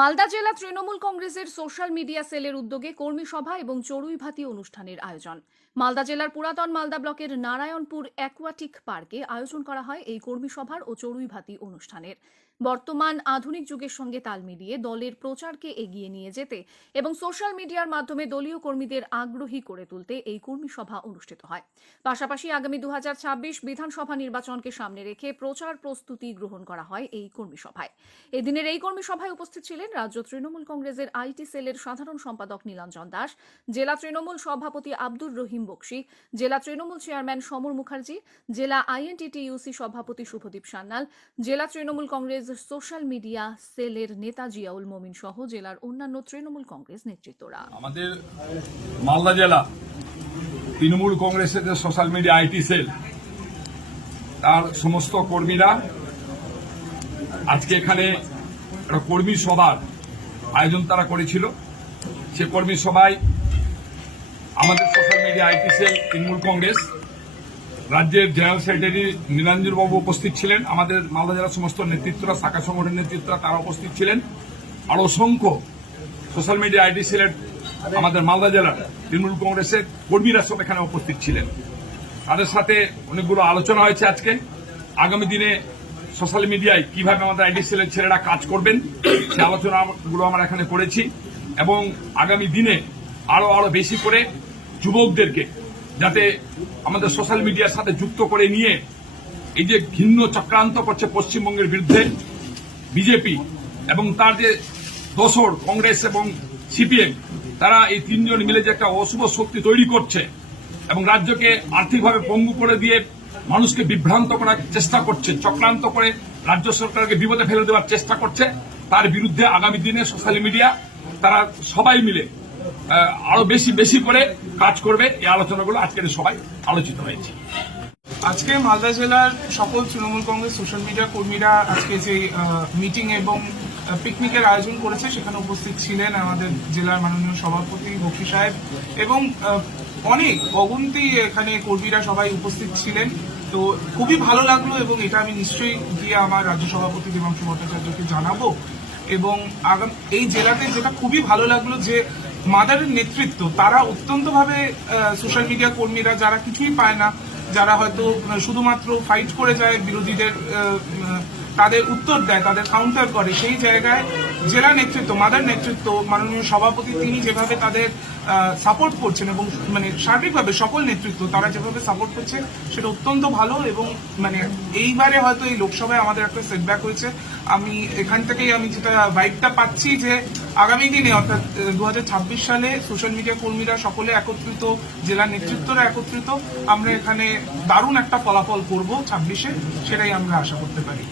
মালদা জেলা তৃণমূল কংগ্রেসের social media সেলের উদ্যোগে কর্মী সভা এবং চড়ুই ভাতি অনুষ্ঠানের আয়োজন। মালদা জেলার পুরাতন মালদা ব্লকের নারায়ণপুর অ্যাকোয়াটিক পার্কে আয়োজন করা হয় এই কর্মী সভার ও চড়ুই ভাতি অনুষ্ঠানের। বর্তমান আধুনিক যুগের সঙ্গে তাল মিলিয়ে দলের প্রচারকে এগিয়ে নিয়ে যেতে এবং সোশ্যাল মিডিয়ার মাধ্যমে দলীয় কর্মীদের আগ্রহী করে তুলতে এই কর্মী সভা অনুষ্ঠিত হয়। পাশাপাশি আগামী দু হাজার ছাব্বিশ বিধানসভা নির্বাচনকে সামনে রেখে প্রচার প্রস্তুতি গ্রহণ করা হয় এই কর্মী সভায়। এদিনের এই কর্মী সভায় উপস্থিত ছিলেন রাজ্য তৃণমূল কংগ্রেসের আইটি সেলের সাধারণ সম্পাদক নীলাঞ্জন দাস, জেলা তৃণমূল সভাপতি আব্দুর রহিম বক্সি, জেলা তৃণমূল চেয়ারম্যান সমর মুখার্জি, জেলা আইএনটিটিইউসি সভাপতি শুভদীপ সান্যাল, জেলা তৃণমূল কংগ্রেস সোশ্যাল মিডিয়া সেলের নেতা জিয়াউল মমিন সহ জেলার অন্যান্য তৃণমূল কংগ্রেস নেতৃত্বরা। আমাদের মালদা জেলা তৃণমূল কংগ্রেসের যে সোশ্যাল মিডিয়া আইটি সেল, তার সমস্ত কর্মীরা আজকে এখানে একটা কর্মী সভার আয়োজন তারা করেছিল। সে কর্মী সভায় আমাদের social media IT cell Trinamool Congress, রাজ্যের জেনারেল সেক্রেটারি নীলাঞ্জন বাবু উপস্থিত ছিলেন, আমাদের মালদা জেলার সমস্ত নেতৃত্বরা, শাখা সংগঠনের নেতৃত্বরা তারা উপস্থিত ছিলেন। আর অসংখ্য সোশ্যাল মিডিয়া আইটি সিলেট আমাদের মালদা জেলার তৃণমূল কংগ্রেসের কর্মীরা সব এখানে উপস্থিত ছিলেন। তাদের সাথে অনেকগুলো আলোচনা হয়েছে আজকে। আগামী দিনে সোশ্যাল মিডিয়ায় কীভাবে আমাদের আইটি সেলের ছেলেরা কাজ করবেন সেই আলোচনাগুলো আমরা এখানে করেছি। এবং আগামী দিনে আরও আরও বেশি করে যুবকদেরকে যাতে আমাদের সোশ্যাল মিডিয়ার সাথে যুক্ত করে নিয়ে এই যে ঘিন্ন চক্রান্ত করছে পশ্চিমবঙ্গের বিরুদ্ধে বিজেপি এবং তার যে দোসর কংগ্রেস এবং সিপিএম, তারা এই তিনজন মিলে যে একটা অশুভ শক্তি তৈরি করছে এবং রাজ্যকে আর্থিকভাবে পঙ্গু করে দিয়ে মানুষকে বিভ্রান্ত করার চেষ্টা করছে, চক্রান্ত করে রাজ্য সরকারকে বিপদে ফেলে দেওয়ার চেষ্টা করছে। তার বিরুদ্ধে আগামী দিনে সোশ্যাল মিডিয়া, তারা সবাই মিলে আরও বেশি বেশি করে কাজ করবে। এই আলোচনাগুলো আজকের সবাই আলোচিত হয়েছে। আজকে মালদা জেলার সকল তৃণমূল কংগ্রেস সোশ্যাল মিডিয়া কর্মীরা আজকে যে মিটিং এবং পিকনিকের আয়োজন করেছে, সেখানে উপস্থিত ছিলেন আমাদের জেলার মাননীয় সভাপতি বক্সি সাহেব এবং অনেক অগুন্তি এখানে কর্মীরা সবাই উপস্থিত ছিলেন। তো খুবই ভালো লাগল এবং এটা আমি নিশ্চয়ই গিয়ে আমার রাজ্য সভাপতি দেবাংশু ভট্টাচার্যকে জানাব। এবং আগাম, এই জেলাতে যেটা খুবই ভালো লাগল যে মাদারের নেতৃত্ব, তারা অত্যন্তভাবে সোশ্যাল মিডিয়া কর্মীরা যারা কিছুই পায় না, যারা হয়তো শুধুমাত্র ফাইট করে যায় বিরোধীদের তাদের উত্তর দেয়, তাদের কাউন্টার করে, সেই জায়গায় জেলা নেতৃত্ব, মাদার নেতৃত্ব, মাননীয় সভাপতি, তিনি যেভাবে তাদের সাপোর্ট করছেন এবং মানে সার্বিকভাবে সকল নেতৃত্ব, তারা যেভাবে সাপোর্ট করছে সেটা অত্যন্ত ভালো এবং মানে এইবারে হয়তো এই লোকসভায় আমাদের একটা সেটব্যাক হয়েছে। আমি এখান থেকেই আমি যেটা ভাইবটা পাচ্ছি যে আগামী দিনে, অর্থাৎ দু হাজার ছাব্বিশ সালে সোশ্যাল মিডিয়া কর্মীরা সকলে একত্রিত, জেলা নেতৃত্বরা একত্রিত, আমরা এখানে দারুণ একটা ফলাফল করব ছাব্বিশে, সেটাই আমরা আশা করতে পারি।